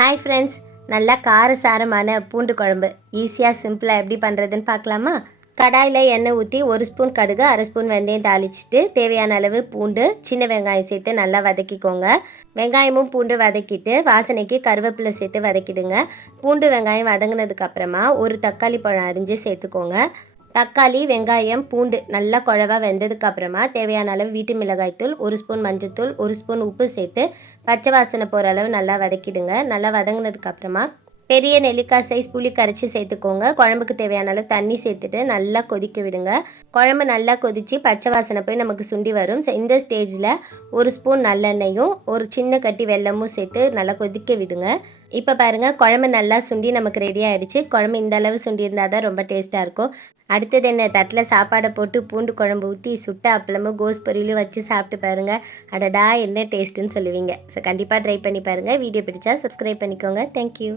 Hi friends, நல்லா காரசாரமான பூண்டு குழம்பு ஈஸியாக சிம்பிளாக எப்படி பண்ணுறதுன்னு பார்க்கலாமா? கடாயில் எண்ணெய் ஊற்றி 1 ஸ்பூன் கடுகு, அரை ஸ்பூன் வெந்தயம் தாளிச்சிட்டு தேவையான அளவு பூண்டு, சின்ன வெங்காயம் சேர்த்து நல்லா வதக்கிக்கோங்க. வெங்காயமும் பூண்டு வதக்கிட்டு வாசனைக்கு கருவேப்பிலை சேர்த்து வதக்கிடுங்க. பூண்டு வெங்காயம் வதங்கினதுக்கப்புறமா ஒரு தக்காளி பழம் அரிஞ்சு சேர்த்துக்கோங்க. தக்காளி, வெங்காயம், பூண்டு நல்லா குழவா வெந்ததுக்கப்புறமா தேவையான அளவு வீட்டு மிளகாய்த்தூள், 1 ஸ்பூன் மஞ்சள்தூள், 1 ஸ்பூன் உப்பு சேர்த்து பச்சை வாசனை போகிற அளவு நல்லா வதக்கிடுங்க. நல்லா வதங்கினதுக்கப்புறமா பெரிய நெல்லிக்காய் சைஸ் புளி கரைச்சி சேர்த்துக்கோங்க. குழம்புக்கு தேவையான அளவு தண்ணி சேர்த்துட்டு நல்லா கொதிக்க விடுங்க. குழம்பு நல்லா கொதித்து பச்சை வாசனை போய் நமக்கு சுண்டி வரும். இந்த ஸ்டேஜில் 1 ஸ்பூன் நல்லெண்ணெயும் ஒரு சின்ன கட்டி வெல்லமும் சேர்த்து நல்லா கொதிக்க விடுங்க. இப்போ பாருங்கள், குழம்பு நல்லா சுண்டி நமக்கு ரெடி ஆகிடுச்சு. குழம்பு இந்த அளவு சுண்டி இருந்தால் தான் ரொம்ப டேஸ்ட்டாக இருக்கும். அடுத்தது என்ன, தட்டில் சாப்பாடை போட்டு பூண்டு குழம்பு ஊற்றி சுட்ட அப்பளமும் கோஸ் பொரியலும் வச்சு சாப்பிட்டு பாருங்கள். அடடா என்ன டேஸ்ட்டுன்னு சொல்லுவீங்க. ஸோ கண்டிப்பாக ட்ரை பண்ணி பாருங்கள். வீடியோ பிடிச்சா சப்ஸ்கிரைப் பண்ணிக்கோங்க. தேங்க்யூ.